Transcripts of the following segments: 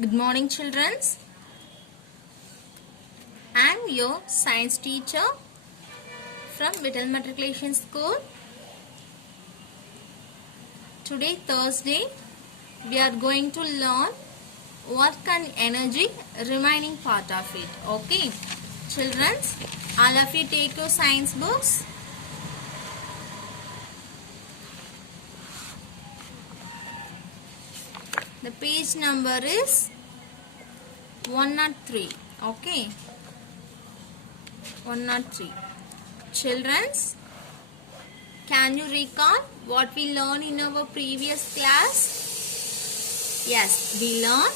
Good morning, children. I am your science teacher from Vittal Matric School. Today, Thursday, we are going to learn work and energy, remaining part of it. Okay, children, all of you take your science books. The page number is 103. Okay, 103. Children, can you recall what we learned in our previous class? Yes, we learned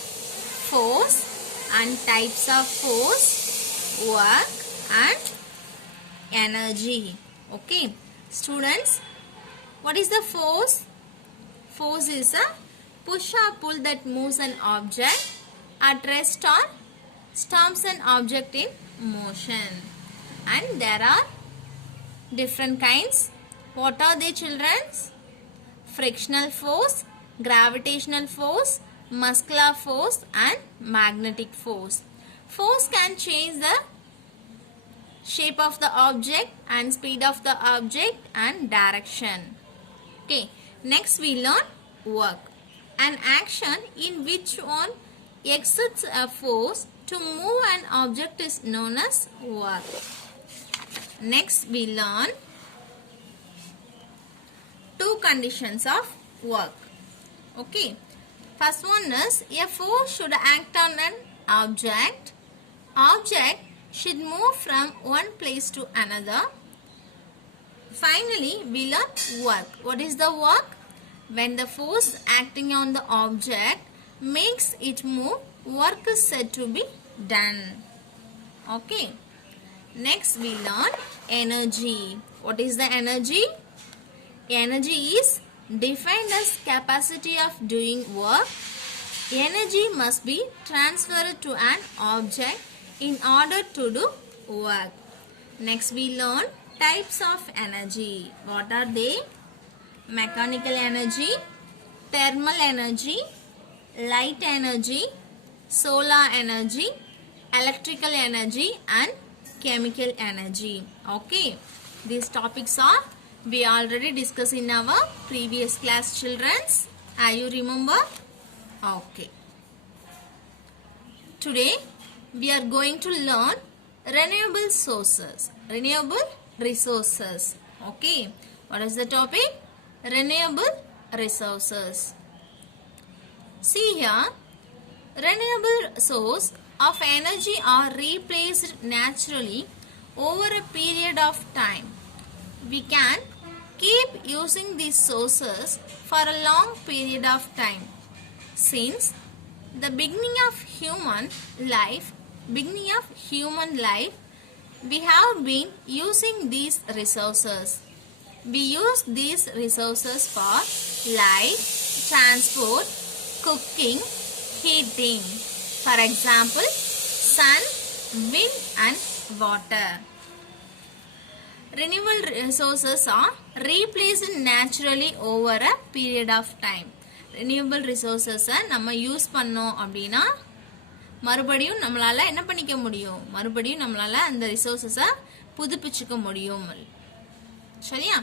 force and types of force, work and energy. Okay, students, what is the force? Force is a push or pull that moves an object at rest or stops an object in motion. And there are different kinds. What are they, children? Frictional force, gravitational force, muscular force and magnetic force. Force can change the shape of the object and speed of the object and direction. Okay, next we learn work. An action in which one exerts a force to move an object is known as work. Next we learn two conditions of work. Okay, first one is a force should act on an object. Object should move from one place to another. Finally, we learn work. What is the work? When the force acting on the object makes it move, work is said to be done. Okay. Next we learn energy. What is the energy? Energy is defined as capacity of doing work. Energy must be transferred to an object in order to do work. Next we learn types of energy. What are they? Mechanical energy, thermal energy, light energy, solar energy, electrical energy and chemical energy. Okay, these topics are we already discussed in our previous class, children. Are you remember? Okay. Today we are going to learn renewable sources, renewable resources. Okay, what is the topic? Renewable resources. See here, renewable source of energy are replaced naturally over a period of time. We can keep using these sources for a long period of time. Since the beginning of human life, we have been using these resources. We use these resources for light, transport, cooking, heating. For example, sun, wind and water. Renewable resources are replaced naturally over a period of time. Renewable resources நம்ம யூஸ் பண்ணோம் அப்படினா மறுபடியும் நம்மளால என்ன பண்ணிக்க முடியும்? மறுபடியும் நம்மளால அந்த ரிசோர்சஸை புதுப்பிச்சுக்க முடியும். சரியா?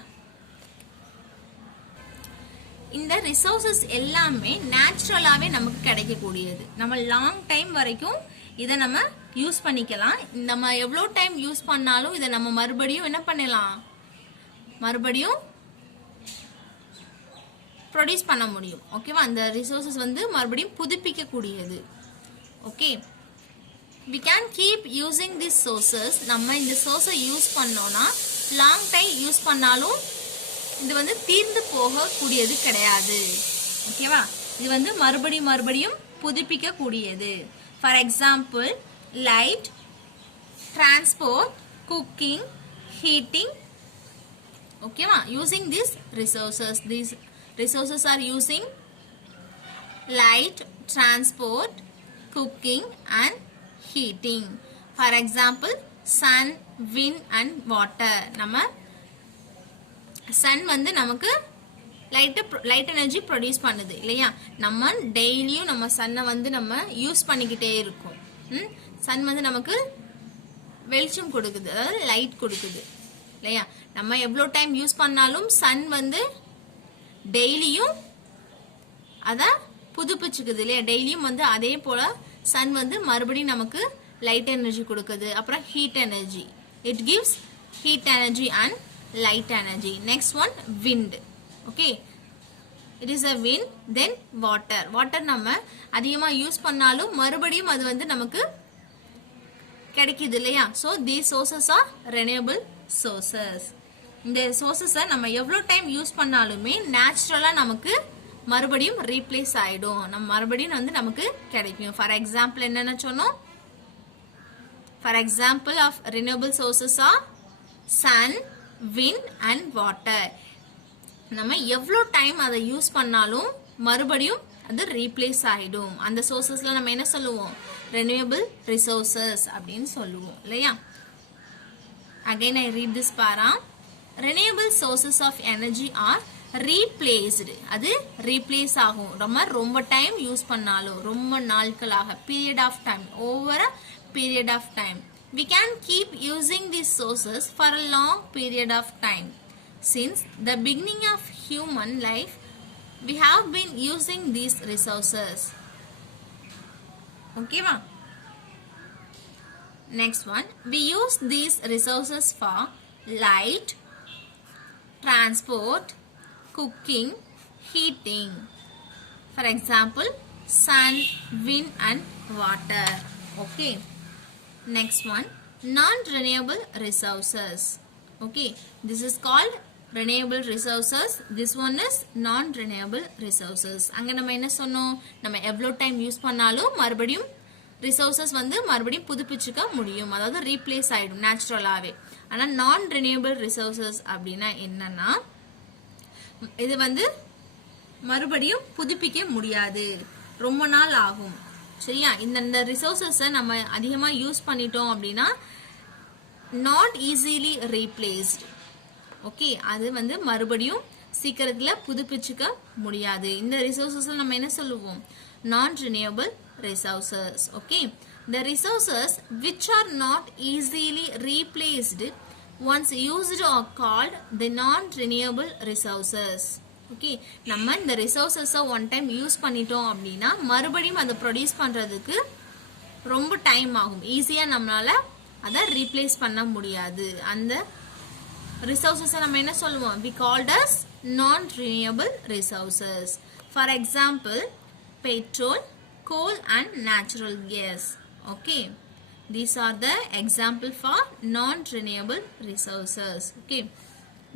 இந்த ரிசோர்சஸ் எல்லாமே நேச்சுரலாவே நமக்கு கிடைக்கக்கூடியது. நம்ம லாங் டைம் வரைக்கும் இதை நம்ம யூஸ் பண்ணிக்கலாம். நம்ம எவ்வளோ டைம் யூஸ் பண்ணாலும் இதை நம்ம மறுபடியும் என்ன பண்ணலாம்? மறுபடியும் ப்ரொடியூஸ் பண்ண முடியும். ஓகேவா? அந்த ரிசோர்சஸ் வந்து மறுபடியும் புதுப்பிக்க கூடியது. Okay, we can keep using these sources. நம்ம இந்த சோர்ஸை யூஸ் பண்ணோம்னா லாங் டைம் யூஸ் பண்ணாலும் இது வந்து தீர்ந்து போக கூடியது கிடையாது. ஓகேவா? இது வந்து மறுபடியும் புதுப்பிக்க கூடியது. For example, light, transport, cooking, heating. ஓகேவா? Using these resources are using light, transport, cooking and heating. For example, sun, wind and water. நம்ம sun வந்து நமக்கு லைட் எனர்ஜி ப்ரொடியூஸ் பண்ணுது இல்லையா. நம்ம டெய்லியும் நம்ம சன்னை வந்து நம்ம யூஸ் பண்ணிக்கிட்டே இருக்கோம். சன் வந்து நமக்கு வெளிச்சம் கொடுக்குது, அதாவது லைட் கொடுக்குது இல்லையா. நம்ம எவ்வளோ டைம் யூஸ் பண்ணாலும் சன் வந்து டெய்லியும் அதை புதுப்பிச்சுக்குது இல்லையா. டெய்லியும் வந்து அதே போல சன் வந்து மறுபடியும் நமக்கு லைட் எனர்ஜி கொடுக்குது. அப்புறம் heat energy, it gives heat energy and light energy. Next one wind. Okay, it is a wind. Then water. Water நம்ம அதிகமாக யூஸ் பண்ணாலும் மறுபடியும் அது வந்து நமக்கு கிடைக்குது இல்லையா. So these sources are renewable sources. இந்த சோர்சஸை நம்ம எவ்வளோ டைம் யூஸ் பண்ணாலுமே நேச்சுரலாக நமக்கு மறுபடியும் ரீப்ளேஸ் ஆகிடும். நம்ம மறுபடியும் வந்து நமக்கு கிடைக்கும். ஃபார் எக்ஸாம்பிள் என்னென்ன சொன்னோம்? For example of renewable sources are sun, wind and water. நம்ம எவ்வளோ டைம் அதை யூஸ் பண்ணாலும் மறுபடியும் அது ரீப்ளேஸ் ஆகிடும். அந்த சோர்சஸ்ல நம்ம என்ன சொல்லுவோம்? ரெனியூவபிள் ரிசோர்சஸ் அப்படின்னு சொல்லுவோம் இல்லையா. Again I read this para. Renewable sources of energy are replaced. அது ரீப்ளேஸ் ஆகும். ரொம்ப டைம் யூஸ் பண்ணாலும், ரொம்ப நாட்களாக, period of time, over a period of time. We can keep using these sources for a long period of time. Since the beginning of human life, we have been using these resources. Okay, ma? Next one, we use these resources for light, transport, cooking, heating. For example, sun, wind and water. Okay. Next one, non-renewable resources. Okay, this is called renewable resources. This one is non-renewable resources. அங்க நம்ம என்ன சொன்னோம்? நம்ம எவ்வளோ time use பண்ணாலும் மறுபடியும் ரிசோர்சஸ் வந்து மறுபடியும் புதுப்பிச்சுக்க முடியும், அதாவது ரீப்ளேஸ் ஆயிடும் நேச்சுரலாகவே. ஆனால் நான் ரெனியூவபிள் ரிசோர்சஸ் அப்படின்னா என்னன்னா, இது வந்து மறுபடியும் புதுப்பிக்க முடியாது, ரொம்ப நாள் ஆகும் சரியா. இந்த ரிசோர்சஸை நம்ம அதிகமாக யூஸ் பண்ணிட்டோம் அப்படின்னா நாட் ஈஸிலி ரீப்ளேஸ்ட். ஓகே, அது வந்து மறுபடியும் சீக்கிரத்தில் புதுப்பிச்சுக்க முடியாது. இந்த ரிசோர்சஸை நம்ம என்ன சொல்லுவோம்? நான் renewable resources. Okay, the resources which are not easily replaced once used are called the non-renewable resources. Okay, நம்ம இந்த resources one time யூஸ் பண்ணிட்டோம் அப்படின்னா மறுபடியும் அதை ப்ரொடியூஸ் பண்றதுக்கு ரொம்ப டைம் ஆகும். ஈஸியா நம்மளால அதை ரீப்ளேஸ் பண்ண முடியாது. அந்த resources நம்ம என்ன சொல்லுவோம்? we called as non-renewable resources. For example, petrol, coal and natural gas. Okay, these are the example for non-renewable resources. Okay,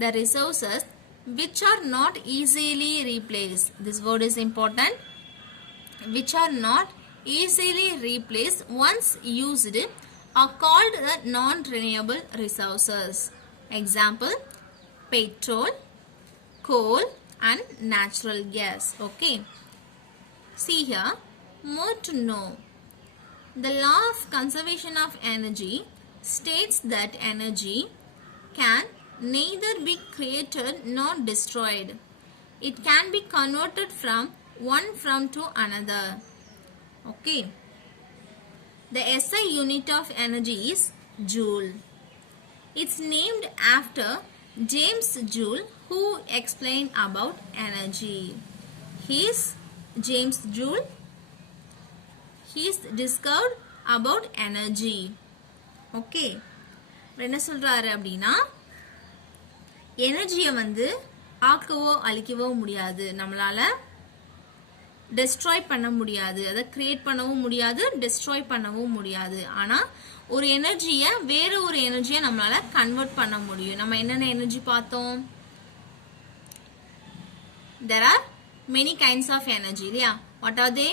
the resources which are not easily replaced, this word is important, which are not easily replaced once used are called the non-renewable resources. Example, petrol, coal and natural gas. Okay, see here, more to know. The law of conservation of energy states that energy can neither be created nor destroyed. It can be converted from one form to another. Okay, the SI unit of energy is joule. It's named after James Joule, who explained about energy. He is James Joule. He is discovered about energy. Okay, என்ன சொல்றாரு அப்படின்னா, எனர்ஜியை வந்து ஆக்கவோ அழிக்கவோ முடியாது, நம்மளால டெஸ்ட்ராய் பண்ண முடியாது, அதை கிரியேட் பண்ணவும் முடியாது, டெஸ்ட்ராய் பண்ணவும் முடியாது. ஆனா ஒரு எனர்ஜியை வேற ஒரு எனர்ஜியை நம்மளால கன்வெர்ட் பண்ண முடியும். நம்ம என்னென்ன எனர்ஜி பார்த்தோம்? There are many kinds of energy இல்லையா? What are they?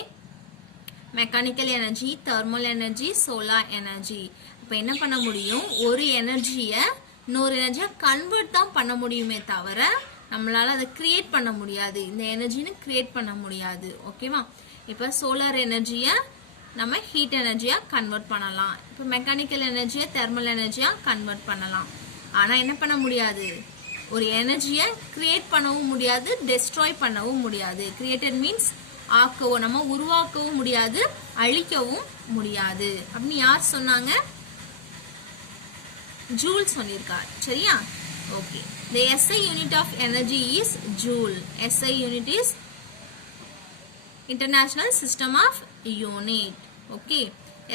Mechanical energy, thermal energy, solar energy. இப்போ என்ன பண்ண முடியும்? ஒரு எனர்ஜியை இன்னொரு எனர்ஜியை கன்வெர்ட் தான் பண்ண முடியுமே தவிர நம்மளால அதை கிரியேட் பண்ண முடியாது. இந்த எனர்ஜின்னு கிரியேட் பண்ண முடியாது. ஓகேவா? இப்போ சோலார் எனர்ஜியை நம்ம ஹீட் எனர்ஜியா கன்வெர்ட் பண்ணலாம். இப்போ மெக்கானிக்கல் எனர்ஜியை தெர்மல் எனர்ஜியா கன்வெர்ட் பண்ணலாம். ஆனா என்ன பண்ண முடியாது? ஒரு எனர்ஜியை கிரியேட் பண்ணவும் முடியாது, டெஸ்ட்ராய் பண்ணவும் முடியாது. கிரியேட்டட் மீன்ஸ் ஆக்கவும், நம்ம உருவாக்கவும் முடியாது, அழிக்கவும் முடியாது அப்படின்னு யார் சொன்னாங்க? ஜூல் சொல்லியிருக்கார். சரியா? Okay. The SI unit of energy is joule. SI unit is International System of Unit. Okay.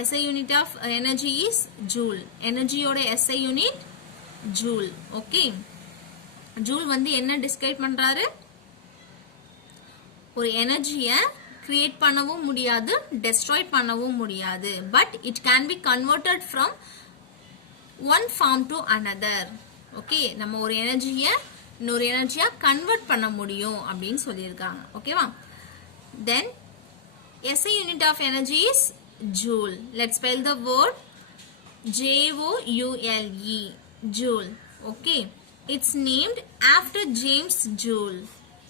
SI unit of energy is joule. Energy ஓட SI unit joule. Okay. joule வந்து என்ன டிஸ்கிரைப் பண்றாரு? ஒரு எனர்ஜியை கிரியேட் பண்ணவும் முடியாது, டெஸ்ட்ராய் பண்ணவும் முடியாது. But it can be converted from one form to another. Okay, நம்ம ஒரு எனர்ஜியை இன்னொரு எனர்ஜியா கன்வெர்ட் பண்ண முடியும் அப்படின்னு சொல்லியிருக்காங்க. ஓகேவா? தென் SI unit of energy is joule. Let's spell the word Joule. Joule. Okay. It's named after James Joule.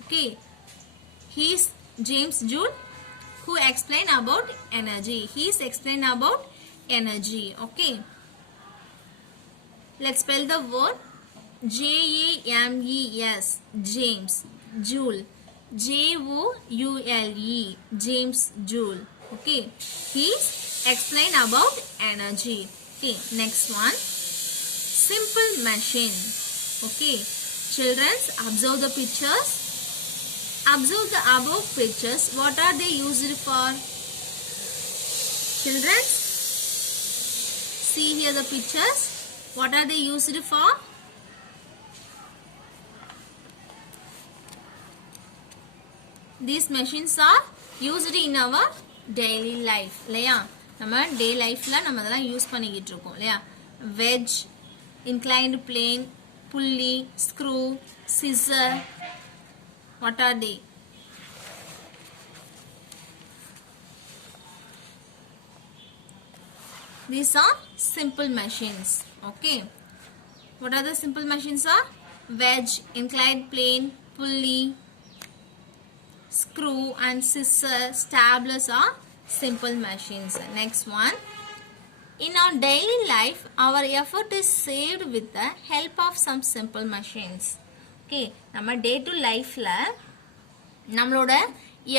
Okay. He is James Joule who explained about energy. He is explained about energy. Okay. Let's spell the word James. James Joule. Joule. James Joule. Okay. He explained about energy. Okay. Next one. Simple machine. Okay. Children, observe the pictures. Observe the above pictures. What are they used for? Children, see here the pictures. What are they used for? These machines are used in our daily life. இல்லையா? நம்ம டே லைஃப்ல நம்ம அதெல்லாம் யூஸ் பண்ணிக்கிட்டு இருக்கோம் இல்லையா? Wedge, inclined plane, pulley, screw, scissor. What are they? These are simple machines. Okay. What are the simple machines are? Wedge, inclined plane, pulley, screw and scissor, staplers are simple machines. Next one. In our daily life, our effort is saved with the help of some simple machines. Okay. நம்ம day to lifeல நம்மளோட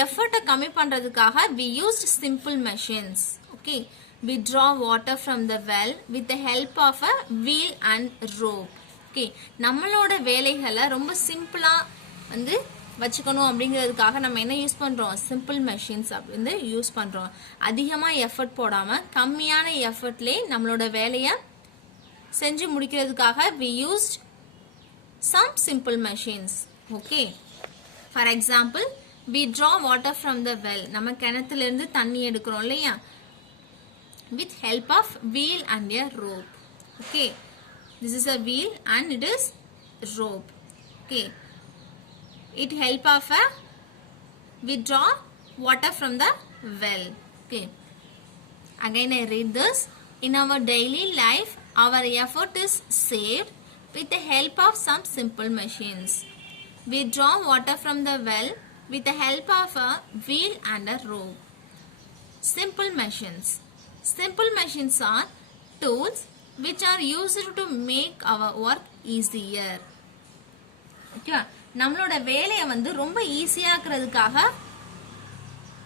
எஃபர்ட்டை கம்மி பண்றதுக்காக we used simple machines. Okay. We draw water from the well with the help of a wheel and rope. Okay. நம்மளோட வேலைகளை ரொம்ப சிம்பிளா வந்து வச்சுக்கணும் அப்படிங்கிறதுக்காக நம்ம என்ன யூஸ் பண்றோம்? சிம்பிள் மெஷின்ஸ் வந்து யூஸ் பண்றோம். அதிகமா எஃபர்ட் போடாம கம்மியான எஃபர்ட்லயே நம்மளோட வேலையை செஞ்சு முடிக்கிறதுக்காக we used some simple machines. Okay. For example, we draw water from the well. நம்ம கிணத்துல இருந்து தண்ணி எடுக்கிறோம் இல்லையா? With help of wheel and a rope. Okay. This is a wheel and it is rope. Okay. It help of a we draw water from the well. Okay. Again I read this. In our daily life, our effort is saved with the help of some simple machines. We draw water from the well with the help of a wheel and a rope. Simple machines. Simple machines are tools which are used to make our work easier. Okay. நம்மளோட வேலையை வந்து ரொம்ப ஈஸியாக்குறதுக்காக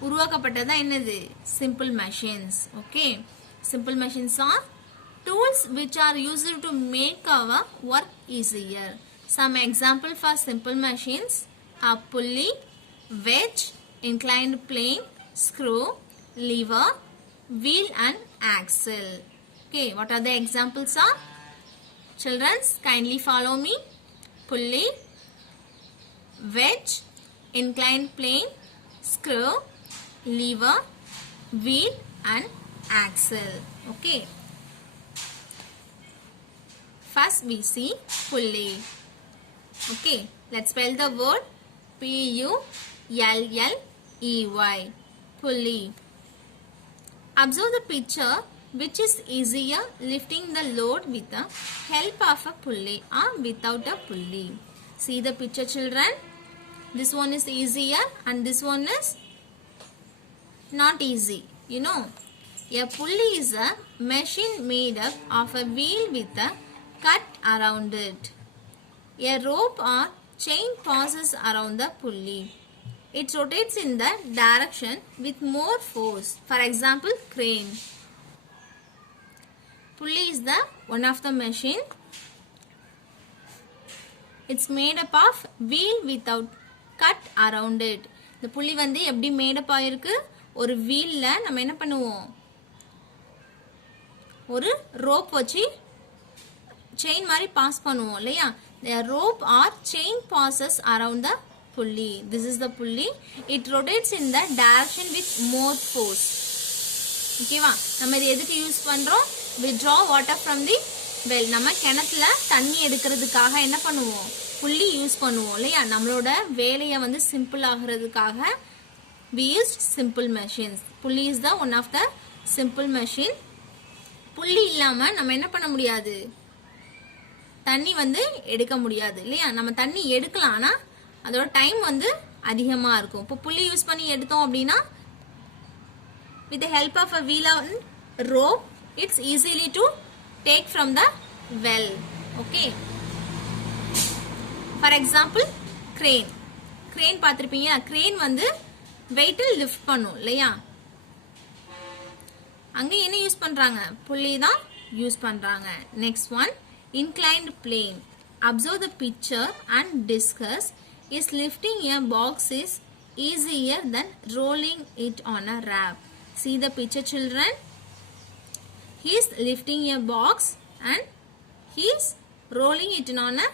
உருவாக்கப்பட்டதா என்னது? Simple machines. Okay. Simple machines are tools which are used to make our work easier. Some example for simple machines are pulley, wedge, inclined plane, screw, lever, wheel and axle. Okay, what are the examples of? Children, kindly follow me. Pulley, wedge, inclined plane, screw, lever, wheel and axle. Okay. First we see pulley. Okay. Let's spell the word Pulley. Pulley. Observe the picture. Which is easier, lifting the load with the help of a pulley or without a pulley? See the picture, children. This one is easier and this one is not easy. You know, a pulley is a machine made up of a wheel with a cut around it. A rope or chain passes around the pulley. It rotates in the direction with more force. For example, crane. Pulley is the one of the machine. It's made up of wheel without cut around it. The pulley வந்து எப்படி made up ஆயிருக்கு? ஒரு wheelல நம்ம என்ன பண்ணுவோம்? ஒரு rope வச்சு chain மாதிரி pass பண்ணுவோம் இல்லையா? The rope or chain passes around the pulley. This is the pulley. It rotates in the direction with more force. ஓகேவா? நம்ம இது எதுக்கு யூஸ் பண்றோம்? We draw water from the well. நம்ம கிணத்துல தண்ணி எடுக்கிறதுக்காக என்ன பண்ணுவோம்? புள்ளி யூஸ் பண்ணுவோம் இல்லையா? நம்மளோட வேலையை வந்து சிம்பிள் ஆகிறதுக்காக we used simple machines. Pulley is the one of the simple machine. புள்ளி இல்லாம நம்ம என்ன பண்ண முடியாது? தண்ணி வந்து எடுக்க முடியாது இல்லையா? நம்ம தண்ணி எடுக்கலாம், ஆனா அதோட டைம் வந்து அதிகமா இருக்கும். இப்போ புள்ளி யூஸ் பண்ணி எடுத்தோம் அப்படின்னா with the help of a wheel and rope it's easily to take from the well. Okay, for example, crane. crane பார்த்திருப்பீங்க. crane வந்து weight lift பண்ணும் இல்லையா? அங்க என்ன யூஸ் பண்றாங்க? புள்ளி தான் யூஸ் பண்றாங்க. next one, inclined plane. Observe the picture and discuss. Is lifting a box is easier than rolling it on a ramp? See the picture, children. He is lifting a box and he is rolling it on a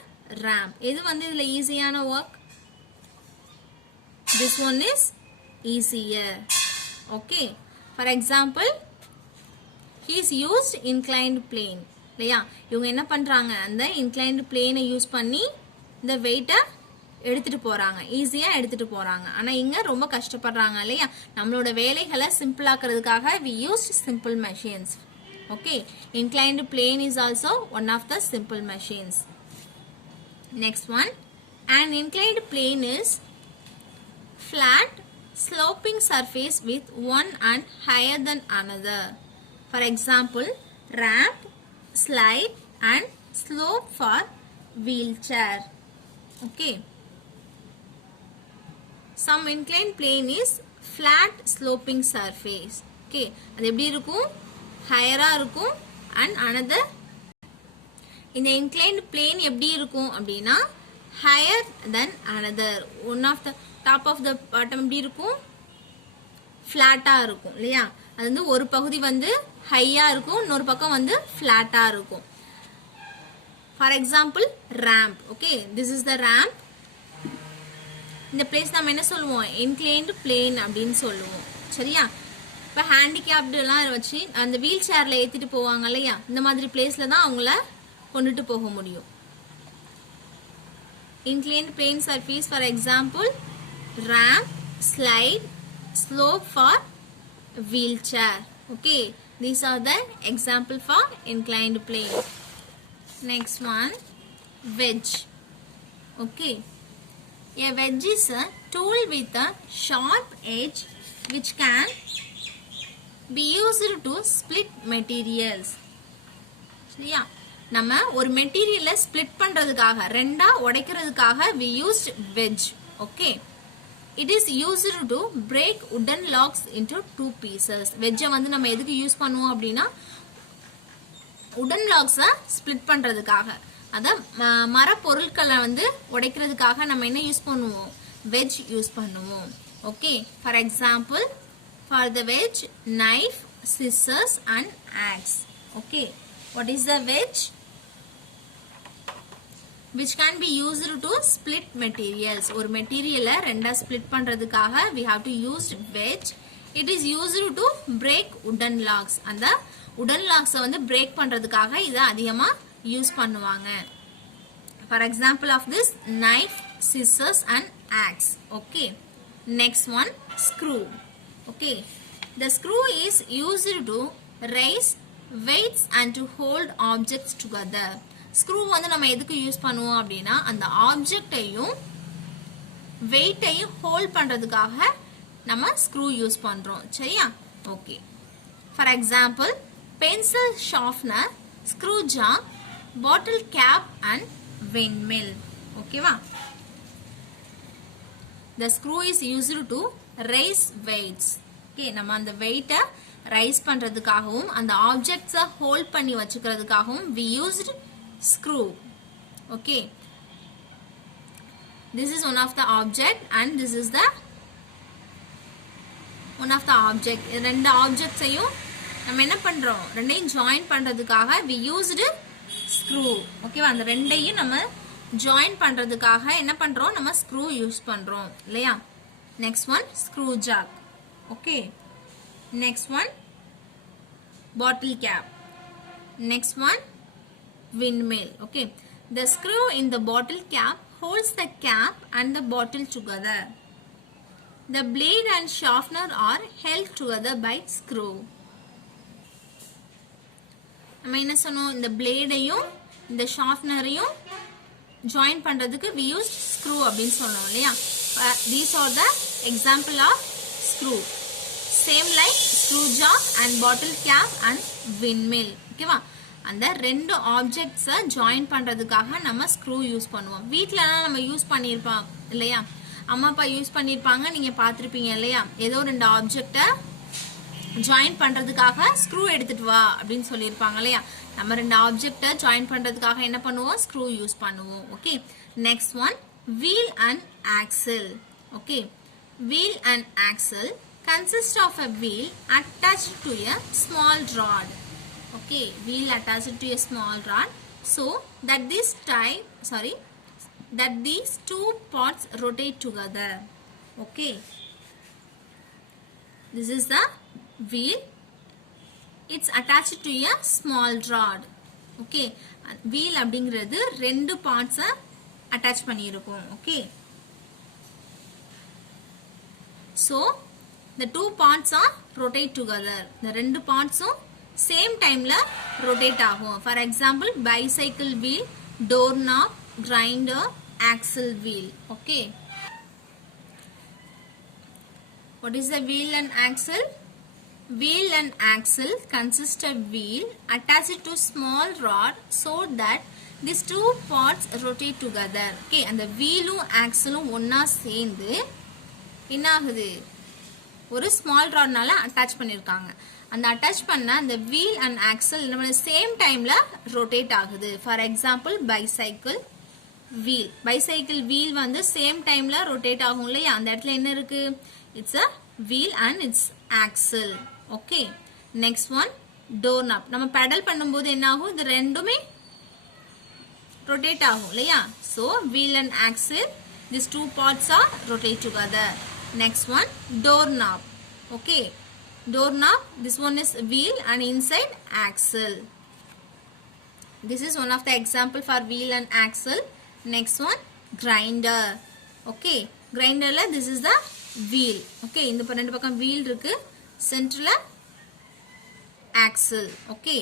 ramp. எது வந்து இதுல ஈஸியான work? This one is easier. Okay. For example, he is used inclined plane. இல்லையா? இவங்க என்ன பண்றாங்க? அந்த inclined plane use பண்ணி இந்த வெயிட்டை எடுத்துட்டு போறாங்க, ஈஸியா எடுத்துட்டு போறாங்க. ஆனா இங்க ரொம்ப கஷ்டப்படுறாங்க இல்லையா? நம்மளோட வேலைகளை சிம்பிள் ஆக்கிறதுக்காக we used simple machines. Okay, inclined plane is also one of the simple machines. Next one, an inclined plane is flat sloping surface with one end higher than another. For example, ramp, slide and slope for wheelchair. Okay, some inclined plane is flat sloping surface. Okay, அது எப்படி இருக்கும்? ஹையரா இருக்கும். and another, இந்த inclined plane எப்படி இருக்கும் அப்படின்னா higher than another. one of the top of the bottom எப்படி இருக்கும்? flat-ஆ இருக்கும் இல்லையா? அது வந்து ஒரு பகுதி வந்து ஹையா இருக்கும், இன்னொரு பக்கம் வந்து flat-ஆ இருக்கும். For example, ramp. Okay, this is the ramp. இந்த place நம்ம என்ன சொல்லுவோம்? inclined plane அப்படின்னு சொல்லுவோம். சரியா? இப்போ ஹேண்டிகேப்டு எல்லாம் வச்சு அந்த வீல் சேர்ல ஏத்திட்டு போவாங்க இல்லையா? இந்த மாதிரி பிளேஸ்ல தான் அவங்கள கொண்டுட்டு போக முடியும். inclined plane surface, for example, ramp, slide, slope for wheelchair. Okay, these are the example for inclined plane. Next one, wedge. Okay, a wedge is a tool with a sharp edge which can be used to split materials. சரியா? நம்ம ஒரு மெட்டீரியலை ஸ்ப்ளிட் பண்றதுக்காக, ரெண்டா உடைக்கிறதுக்காக we used wedge. Okay, it is used to break wooden logs into two pieces. wedge வந்து நம்ம எதுக்கு யூஸ் பண்ணுவோம் அப்படின்னா wooden logs ஸ்ப்ளிட் பண்றதுக்காக, அத மர பொருட்களை வந்து உடைக்கிறதுக்காக நம்ம என்ன யூஸ் பண்ணுவோம்? wedge யூஸ் பண்ணுவோம். Okay, for example, for the wedge, knife, scissors and axe. Okay, what is the wedge? Which can be used to split materials. ஒரு மெட்டீரியலை ரெண்டா ஸ்ப்ளிட் பண்றதுக்காக we have to use wedge. It is used to break wooden logs. அந்த wooden logs வந்து break பண்றதுக்காக இத அதிகமா யூஸ் பண்ணுவாங்க. For example of this, knife, scissors and axe. Okay, next one, screw. Okay, the screw is used to raise weights and to hold objects together. Screw வந்து நம்ம எதுக்கு யூஸ் பண்ணுவோம் அப்படின்னா அந்த ஆப்ஜெக்டையும் வெயிட்டையும் ஹோல்ட் பண்றதுக்காக நம்ம ஸ்க்ரூ யூஸ் பண்றோம். சரியா? Okay, for example, pencil sharpener, screw jar, bottle cap and windmill. ஓகேவா? The screw is used to raise weights. Okay, நம்ம அந்த weight ரைஸ் பண்றதுக்காகவும் அந்த ஆப்ஜெக்ட்ஸை ஹோல்ட் பண்ணி வச்சுக்கிறதுக்காகவும் we used screw. Okay, this is one of the object and this is the one of the object. ரெண்டு ஆப்ஜெக்ட்ஸையும் நம்ம என்ன பண்றோம், ரெண்டையும் ஜாயின் பண்றதுக்காக we used screw. ஓகேவா? அந்த ரெண்டையும் நம்ம ஜாயின் பண்றதுக்காக என்ன பண்றோம், நம்ம ஸ்க்ரூ யூஸ் பண்றோம் இல்லையா? Next one screw jack. Okay, next one bottle cap. Next one windmill. Okay, the screw in the bottle cap holds the cap and the bottle together. The blade and sharpener are held together by screw. நம்ம என்ன சொன்னோம், இந்த பிளேடையும் இந்த ஷார்ப்னரையும் ஜாயின் பண்றதுக்கு we use screw அப்படினு சொன்னோம் இல்லையா? These are the example of screw. Same like screw jack and bottle cap and windmill. ஓகேவா? அந்த ரெண்டு ஆப்ஜெக்ட்ஸை ஜாயின் பண்றதுக்காக நம்ம ஸ்க்ரூ யூஸ் பண்ணுவோம். வீட்லலாம் நம்ம யூஸ் பண்ணியிருப்போம் இல்லையா? அம்மா அப்பா யூஸ் பண்ணியிருப்பாங்க, நீங்க பார்த்துருப்பீங்க இல்லையா? ஏதோ ரெண்டு ஆப்ஜெக்டை ஜாயின் பண்றதுக்காக ஸ்க்ரூ எடுத்துட்டு வா அப்படின்னு சொல்லியிருப்பாங்க இல்லையா? நம்ம ரெண்டு ஆப்ஜெக்டை ஜாயின் பண்றதுக்காக என்ன பண்ணுவோம், ஸ்க்ரூ யூஸ் பண்ணுவோம். Okay, next one wheel and axle. Okay, wheel and axle consist of a wheel attached to a small rod. Okay, wheel attached to a small rod so that these two parts rotate together. Okay, this is the wheel. It's attached to a small rod. Okay, wheel அப்படிங்கிறது ரெண்டு parts attach பண்ணியிருக்கும். Okay, so the two parts are rotate together. The ரெண்டு partsம் same timeல rotate ஆகும். For example, bicycle wheel, doorknob, grinder, axle wheel. Okay, what is the wheel and axle? Wheel and axle consist of wheel attached to small rod so that these two parts rotate together. Okay, and the wheelum axleum ஒண்ணா சேர்ந்து என்ன ஆகுது, ஒரு ஸ்மால் ராட்னால அட்டாச் பண்ணிருக்காங்க. அந்த attach பண்ண அந்த வீல் அண்ட் ஆக்சல் நம்ம சேம் டைம்ல ரொட்டேட் ஆகுது. For example bicycle wheel. Bicycle wheel வந்து சேம் டைம்ல ரொட்டேட் ஆகும் இல்லையா? அந்த இடத்துல என்ன இருக்கு, it's a wheel and it's axle. Okay, next one door knob. நம்ம பெடல் பண்ணும்போது என்ன ஆகும், இது ரெண்டுமே ரொட்டேட் ஆகும் இல்லையா? So wheel and axle, these two parts are rotate together. Next one doorknob. Okay, doorknob, this one is wheel and inside axle. This is one of the example for wheel and axle. Next one grinder. Okay, grinder la this is the wheel. Okay, இந்த ரெண்டு பக்கம் wheel இருக்கு, சென்டர்ல axle. Okay,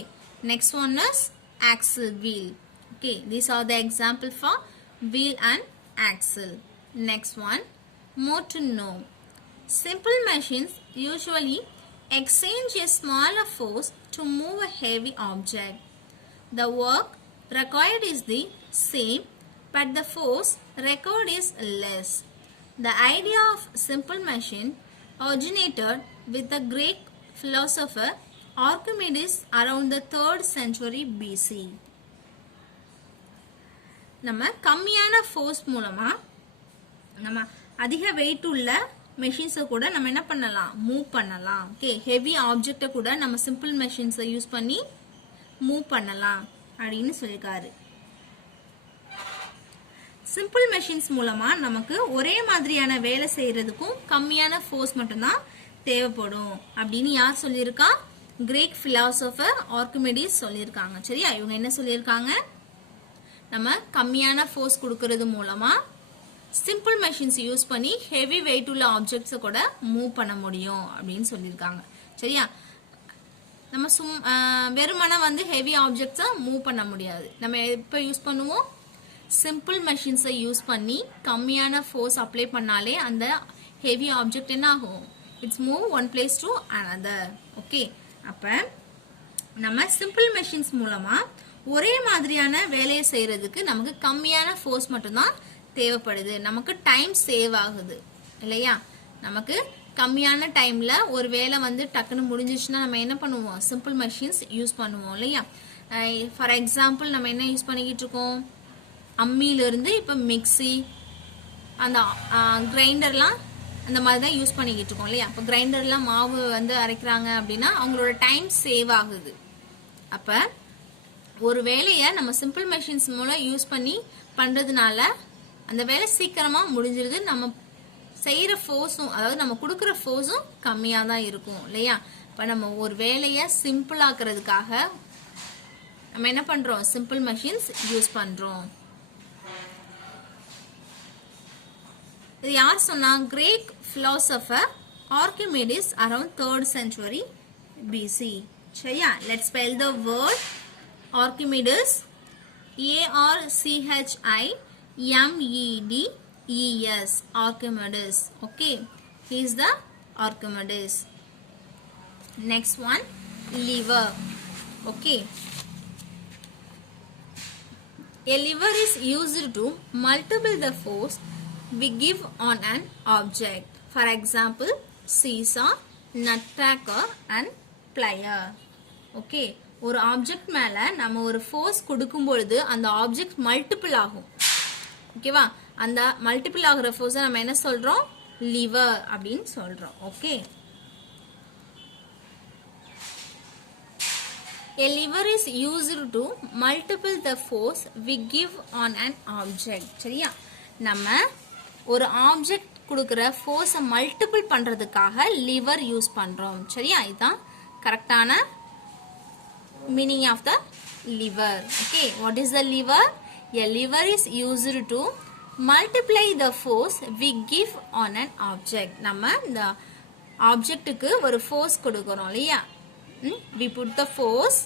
next one is axle wheel. Okay, these are the example for wheel and axle. Next one more to know. Simple machines usually exchange a smaller force to move a heavy object. The work required is the same, but the force required is less. The idea of simple machine originated with the Greek philosopher Archimedes around the 3rd century BC. நம்ம கம்மியான ஃபோர்ஸ் மூலமா நம்ம அதிக வெயிட் உள்ள மெஷின்ஸை கூட நம்ம என்ன பண்ணலாம், மூவ் பண்ணலாம். ஓகே, ஹெவி ஆப்ஜெக்டை கூட நம்ம சிம்பிள் மெஷின்ஸை யூஸ் பண்ணி மூவ் பண்ணலாம் அப்படின்னு சொல்லியிருக்காரு. சிம்பிள் மெஷின்ஸ் மூலமா நமக்கு ஒரே மாதிரியான வேலை செய்யறதுக்கும் கம்மியான ஃபோர்ஸ் மட்டும்தான் தேவைப்படும் அப்படின்னு யார் சொல்லியிருக்கா, கிரேக் பிலாசபர் ஆர்கிமெடிஸ் சொல்லியிருக்காங்க. சரியா? இவங்க என்ன சொல்லியிருக்காங்க, நம்ம கம்மியான ஃபோர்ஸ் கொடுக்கறது மூலமா சிம்பிள் மெஷின்ஸ் யூஸ் பண்ணி ஹெவி வெயிட் உள்ள ஆப்ஜெக்ட்ஸை கூட மூவ் பண்ண முடியும் அப்படின்னு சொல்லியிருக்காங்க. சரியா? நம்ம வெறுமனே வந்து ஹெவி ஆப்ஜெக்ட்ஸை மூவ் பண்ண முடியாது. நம்ம எப்போ யூஸ் பண்ணுவோம், சிம்பிள் மெஷின்ஸை யூஸ் பண்ணி கம்மியான ஃபோர்ஸ் அப்ளை பண்ணாலே அந்த ஹெவி ஆப்ஜெக்ட் என்ன ஆகும், it's move one place to another. Okay, அப்போ நம்ம சிம்பிள் மெஷின்ஸ் மூலமா ஒரே மாதிரியான வேலையை செய்யறதுக்கு நமக்கு கம்மியான ஃபோர்ஸ் மட்டும்தான் தேவைப்படுது. நமக்கு டைம் சேவ் ஆகுது இல்லையா? நமக்கு கம்மியான டைம்ல ஒரு வேலை வந்து டக்குன்னு முடிஞ்சிச்சுன்னா நம்ம என்ன பண்ணுவோம்? சிம்பிள் மெஷின்ஸ் யூஸ் பண்ணுவோம் இல்லையா? ஃபார் எக்ஸாம்பிள் நம்ம என்ன யூஸ் பண்ணிக்கிட்டு இருக்கோம்? அம்மியிலிருந்து இப்போ மிக்சி, அந்த கிரைண்டர்லாம் அந்த மாதிரி தான் யூஸ் பண்ணிக்கிட்டு இருக்கோம் இல்லையா? அப்போ கிரைண்டர்லாம் மாவு வந்து அரைக்கிறாங்க அப்படின்னா அவங்களோட டைம் சேவ் ஆகுது. அப்போ ஒரு வேலையை நம்ம சிம்பிள் மெஷின்ஸ் மூலம் யூஸ் பண்ணி பண்ணுறதுனால அந்த வேலை சீக்கிரமாக முடிஞ்சிருது. நம்ம செய்கிற ஃபோர்ஸும், அதாவது நம்ம கொடுக்குற ஃபோர்ஸும் கம்மியாக தான் இருக்கும் இல்லையா? இப்போ நம்ம ஒரு வேலையை சிம்பிளாக்குறதுக்காக நம்ம என்ன பண்ணுறோம்? சிம்பிள் மெஷின்ஸ் யூஸ் பண்ணுறோம். இது யார் சொன்னா? Greek philosopher Archimedes around 3rd century BC. சரியா? Let's spell the word Archimedes. ARCHIMEDES. Archimedes. Okay, he is the Archimedes. Next one, lever. Okay, a lever is used to multiply the force we give on an object. For example, seesaw, nutcracker and plier. Okay, ஒரு ஆப்ஜெக்ட் மேல நம்ம ஒரு ஃபோர்ஸ் கொடுக்கும் பொழுது அந்த object multiple ஆகும். ஓகேவா? அந்த மல்டிபிள் ஆகுற ஃபோர்ஸை நம்ம என்ன சொல்றோம்? லிவர் அப்படின்னு சொல்றோம். Okay, a lever is used to multiply the force we give on an object. சரியா? நம்ம ஒரு ஆப்ஜெக்ட் கொடுக்கிற ஃபோர்ஸை மல்டிபிள் பண்றதுக்காக லிவர் யூஸ் பண்றோம். சரியா? இதுதான் கரெக்டான meaning of the lever. Okay, what is the lever? A lever is used to multiply the force we give on an object. நம்ம இந்த ஆப்ஜெக்ட்டுக்கு ஒரு ஃபோர்ஸ் கொடுக்கிறோம் இல்லையா? we put the force,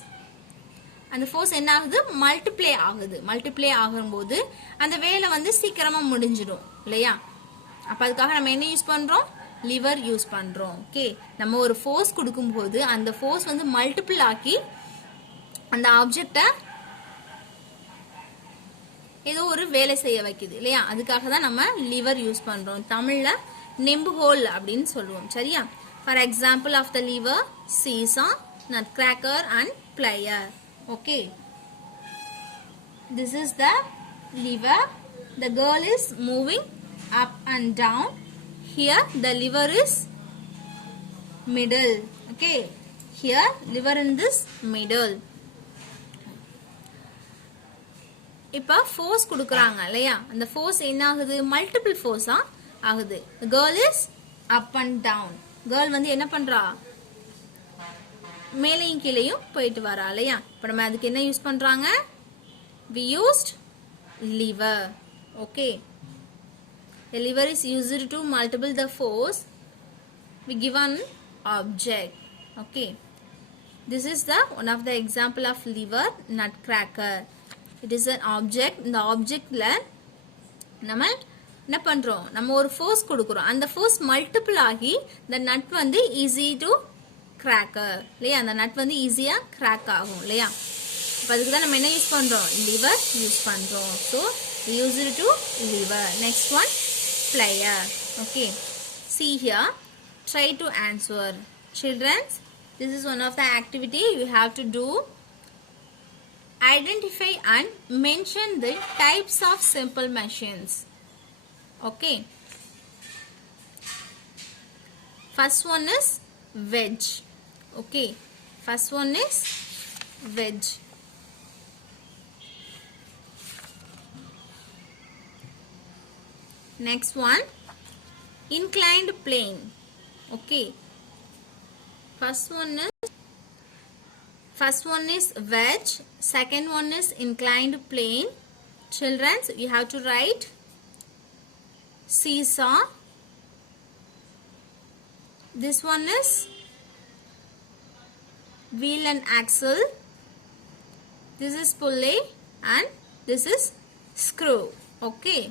அந்த ஃபோர்ஸ் என்ன ஆகுது? மல்டிப்ளை ஆகுது. மல்டிப்ளை ஆகும்போது அந்த வேலை வந்து சீக்கிரமா முடிஞ்சிடும் இல்லையா? அப்ப அதுக்காக நம்ம என்ன யூஸ் பண்றோம்? லிவர் யூஸ் பண்றோம். ஓகே, நம்ம ஒரு ஃபோர்ஸ் கொடுக்கும்போது அந்த ஃபோர்ஸ் வந்து மல்டிபிள் ஆக்கி அந்த ஆப்ஜெக்டை ஏதோ ஒரு வேலை செய்ய வைக்குது இல்லையா? அதுக்காக தான் நம்ம லிவர் யூஸ் பண்றோம். தமிழ்ல நெம்புகோல் அப்படின்னு சொல்லுவோம். சரியா? For example of the lever, seesaw, nutcracker and plier. Okay, this is the lever. The girl is moving up and down. Here the lever is middle. Okay, here lever in this middle. இப்ப ஃபோர்ஸ் கொடுக்கறாங்க இல்லையா? அந்த ஃபோர்ஸ் என்ன ஆகுது? மல்டிபிள் ஃபோர்ஸா ஆகுது. The girl is up and down. girl வந்து என்ன பண்றா? மேலையும் கீழையும் போயிட்டு வரா இல்லையா? இப்ப நம்ம அதுக்கு என்ன யூஸ் பண்றாங்க? We used lever. Okay, the lever is used to multiply the force we give on object. Okay, this is the one of the example of lever, nutcracker. It is an object. இந்த ஆப்ஜெக்ட்ல நம்ம என்ன பண்றோம்? நம்ம ஒரு ஃபோர்ஸ் கொடுக்கிறோம். அந்த force multiple ஆகி the nut வந்து easy to cracker இல்லையா? அந்த நட் வந்து ஈஸியா கிராக் ஆகும் இல்லையா? அப்ப அதுக்கு தான் நம்ம என்ன யூஸ் பண்றோம்? லிவர் யூஸ் பண்றோம். So use it to lever. Next one, plier. Okay, see here, try to answer. Children, this is one of the activity you have to do. Identify and mention the types of simple machines. Okay, first one is wedge. Okay, first one is wedge. Next one, inclined plane. Okay, first one is wedge, second one is inclined plane. Children, you have to write seesaw. This one is wheel and axle. This is pulley and this is screw. Okay,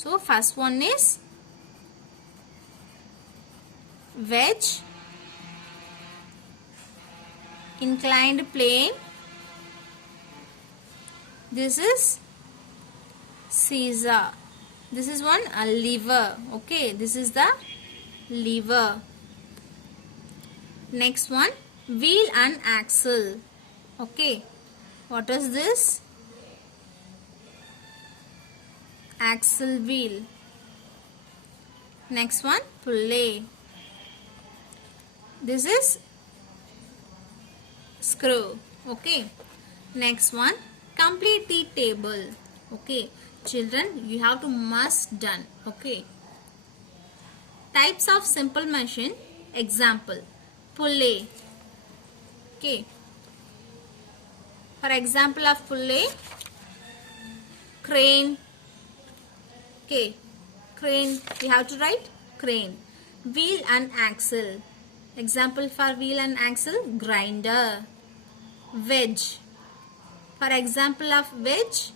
so first one is wedge, inclined plane, This is Caesar. This is one a lever. Okay, this is the lever. Next one, wheel and axle. Okay, what is this? Axle wheel. Next one, pulley. This is screw. Okay. Next one, complete the table. Okay. Children, you have to must done. Okay. Types of simple machine. Example, pulley. Okay. For example of pulley, crane. Okay. Crane, we have to write crane. Wheel and axle. Example for wheel and axle, grinder. Wedge. For example of wedge,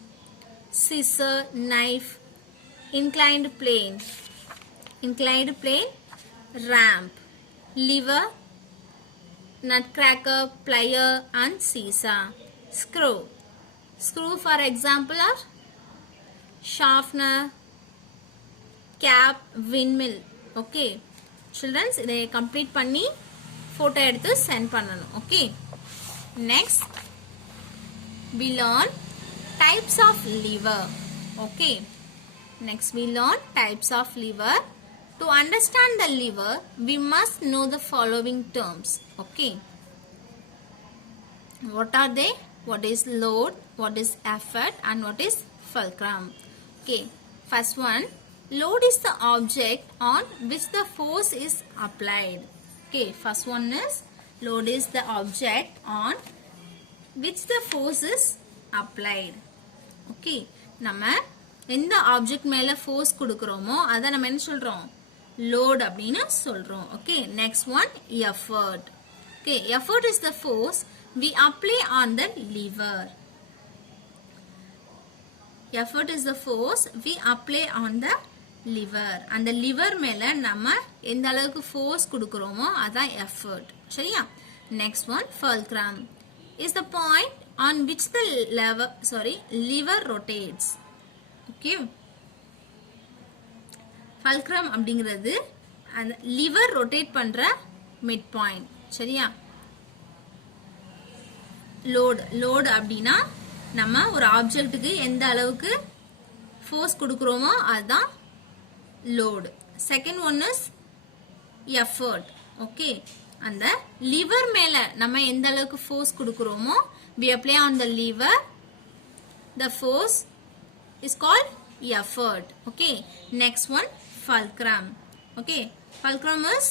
scissor, knife. Inclined plane. Inclined plane, ramp. Lever, nutcracker, plier and seesaw. Screw. Screw for example of sharpener, cap, windmill. Okay. Children, இதை complete பண்ணி photo எடுத்து send பண்ணணும். Okay. Next, we learn types of lever. Okay. Next, we learn types of lever. To understand the lever, we must know the following terms. Okay. What are they? What is load? What is effort? And what is fulcrum? Okay. First one. Load is the object on which the force is applied. Okay, first one is load is the object on which the force is applied. Okay, நம்ம எந்த ஆப்ஜெக்ட் மேல ஃபோர்ஸ் கொடுக்கறோமோ அத நம்ம என்ன சொல்றோம்? load அப்படினு சொல்றோம். Okay, next one, effort. Okay, effort is the force we apply on the lever. Effort is the force we apply on the lever. அந்த lever மேல நம்ம எந்த அளவுக்கு force கொடுக்கறோமோ அதான் effort. சரியா? Next one, fulcrum is the point on which the lever rotates. Okay. fulcrum அப்படிங்கிறது அந்த lever rotate பண்ற mid point. சரியா? load அப்படினா நம்ம ஒரு ஆப்ஜெக்ட்டுக்கு எந்த அளவுக்கு ஃபோர்ஸ் கொடுக்கறோமோ அதுதான் load. Second one is effort. Okay. அந்த lever மேல நம்ம எந்த அளவுக்கு ஃபோர்ஸ் கொடுக்கறோமோ we apply on the lever. The force is called effort. Okay. Next one, fulcrum. Okay. Fulcrum is